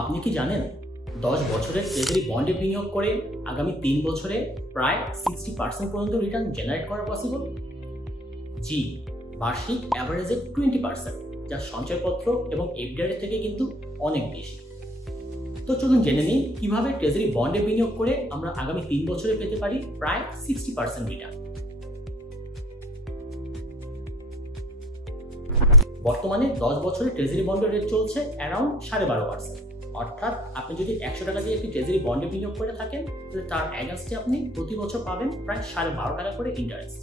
আপনি কি জানেন 10 বছরের ট্রেজারি বন্ডে বিনিয়োগ করে আগামী 3 বছরে প্রায় 60% পর্যন্ত রিটার্ন জেনারেট করা পসিবল? জি, বার্ষিক অ্যাভারেজে 20%, যা সঞ্চয়পত্র এবং এফডিআর থেকে কিন্তু অনেক বেশি। তো চলুন জেনে নিই কিভাবে ট্রেজারি বন্ডে বিনিয়োগ করে আমরা আগামী 3 বছরে পেতে পারি প্রায় 60% রিটার্ন। বর্তমানে 10 বছরের ট্রেজারি বন্ডের রেট চলছে অ্যারাউন্ড 12.5%। অর্থাৎ আপনি যদি 100 টাকা দিয়ে একটি ট্রেজারি বন্ডে বিনিয়োগ করে থাকেন, তাহলে তার অ্যাগেন্স্টে আপনি প্রতি বছর পাবেন প্রায় 12.5 টাকা করে ইন্টারেস্ট।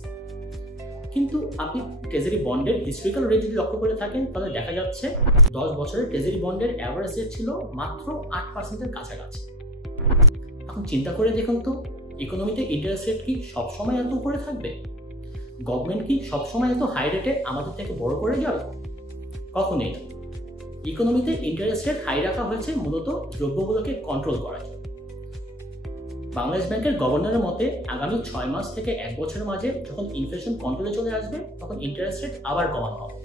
কিন্তু আপনি ট্রেজারি বন্ডের হিস্ট্রিক্যাল রেট যদি লক্ষ্য করে থাকেন, তাহলে দেখা যাচ্ছে 10 বছরের ট্রেজারি বন্ডের অ্যাভারেজ রেট ছিল মাত্র 8%-এর কাছাকাছি। এখন চিন্তা করে দেখুন তো, ইকোনমিতে ইন্টারেস্ট রেট কি সবসময় এত উপরে থাকবে? গভর্নমেন্ট কি সবসময় এত হাই রেটে আমাদের থেকে বড় করে যাবে? কখনোই না। ইকোনমিতে ইন্টারেস্ট রেট হাই রাখা হয়েছে মূলত দ্রব্যগুলোকে কন্ট্রোল করার জন্য। বাংলাদেশ ব্যাংকের গভর্নরের মতে আগামী 6 মাস থেকে 1 বছরের মাঝে যখন ইনফ্লেশন কন্ট্রোলে চলে আসবে, তখন ইন্টারেস্ট রেট আবার কমানো হবে।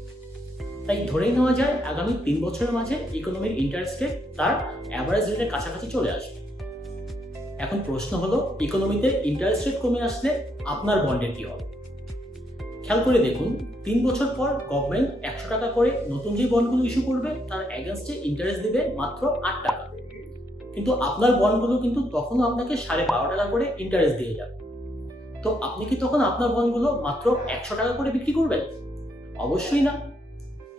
তাই ধরেই নেওয়া যায় আগামী 3 বছরের মাঝে ইকোনমির ইন্টারেস্ট রেট তার অ্যাভারেজ রেটের কাছাকাছি চলে আসবে। এখন প্রশ্ন হলো, ইকোনমিতে ইন্টারেস্ট রেট কমে আসলে আপনার বন্ডের কি হবে? খেয়াল করে দেখুন, 3 বছর পর গভর্নমেন্ট 100 টাকা করে নতুন যে বন্ডগুলো ইস্যু করবে, তার এগেনস্টে ইন্টারেস্ট দিবে মাত্র 8 টাকা। কিন্তু আপনার বন্ডগুলো কিন্তু তখনও আপনাকে 12.5 টাকা করে ইন্টারেস্ট দিয়ে যাবে। তো আপনি কি তখন আপনার বন্ডগুলো মাত্র 100 টাকা করে বিক্রি করবেন? অবশ্যই না।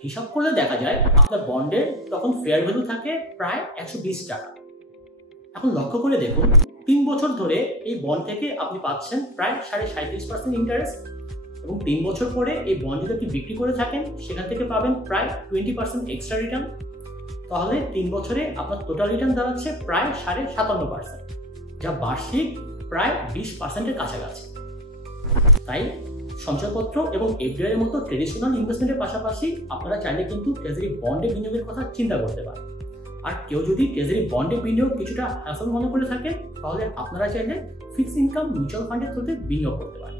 হিসাব করলে দেখা যায় আপনার বন্ডের তখন ফেয়ার ভ্যালু থাকে প্রায় 120 টাকা। এখন লক্ষ্য করে দেখুন, 3 বছর ধরে এই বন্ড থেকে আপনি পাচ্ছেন প্রায় 37.5% ইন্টারেস্ট, এবং 3 বছর পরে এই বন্ড যদি আপনি বিক্রি করে থাকেন, সেখান থেকে পাবেন প্রায় 20% এক্সট্রা রিটার্ন। তাহলে 3 বছরে আপনার টোটাল রিটার্ন দাঁড়াচ্ছে প্রায় 57.5%, যা বার্ষিক প্রায় 20%-এর কাছাকাছি। তাই সঞ্চয়পত্র এবং এফডিআর এর মতো ট্রেডিশনাল ইনভেস্টমেন্টের পাশাপাশি আপনারা চাইলে কিন্তু ট্রেজারি বন্ডে বিনিয়োগের কথা চিন্তা করতে পারেন। আর কেউ যদি ট্রেজারি বন্ডে বিনিয়োগ কিছুটা হ্যাসল মনে করে থাকেন, তাহলে আপনারা চাইলে ফিক্সড ইনকাম মিউচুয়াল ফান্ডের থ্রুতে বিনিয়োগ করতে পারেন।